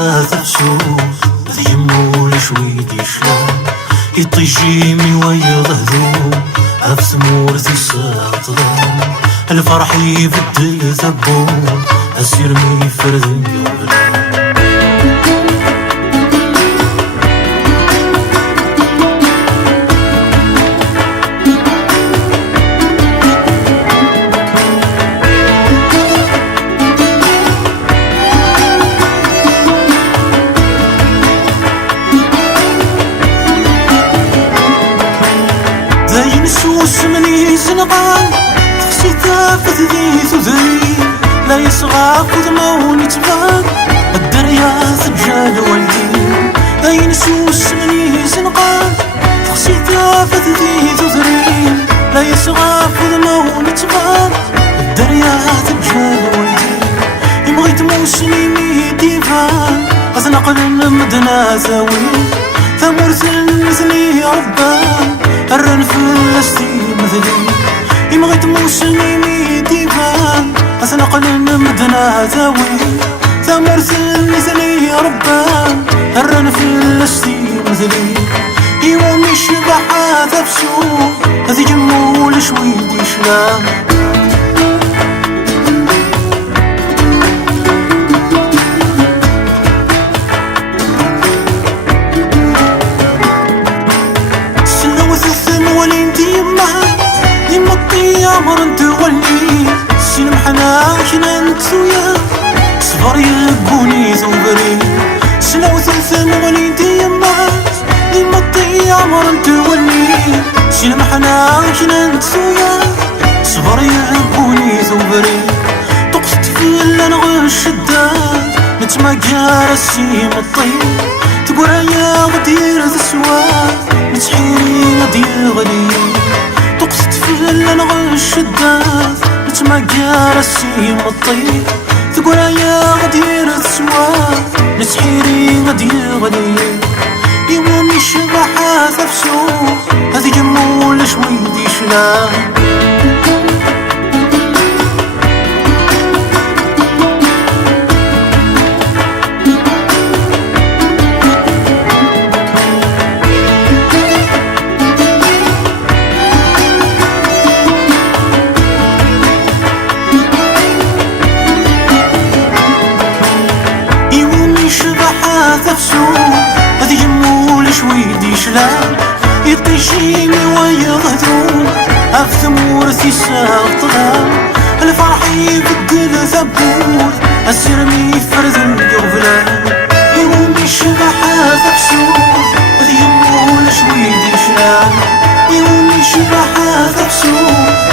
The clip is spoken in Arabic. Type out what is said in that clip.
تفسو ذي يمول شويدي شلام يطيجيمي ويضهدو أفثمور ذي ساطغام الفرح يبدل ثبو أسير مي فرد يوبلا زين سوس مني زنقان تخسي تافت ذي ثذري لا يصغى كذمون يتبان الدريا سجال والدي زين سوس مني زنقان تخسي تافت ذي ثذري لا يصغى كذمون يتبان الدريا سجال والدي يبغيت موسمي ميدي فان أزنقل المدنا زاوي ثمرت مثلي ربان الرن فلسطين مثلي يمغيت موسمي ميدي فان أسنقل مدنا زاوي ثمرت مثلي ربان الرن فلسطين مثلي يومي شبحة تفسو هذي جمول شويدي شلام عمر انت ولي سلم حناكنا نتويا صبر يبوني ثوبري سلو ثلثن وليدي يمات يمطي عمر انت ولي سلم حناكنا نتويا صبر يبوني ثوبري طقست في نغش الداد نتماكار السيم الطيب تقول يا غدير ذا السواد نتحيري غدي غلي طقست في نغش الداد نتماكار السيم الطيب تقول يا غدير السواد نتحيري غدي غلي يومي شبحة تفسو هذي جمول شويدي شلام تفسو هذي جمول شويدي شلام يطيشيني ويغدو أفثمور ثيساق طلام الفرح يبدل ثبور السرمي فرد يغفلان يومي شبحة تفسو هذي جمول شويدي شلام يومي شبحة تفسو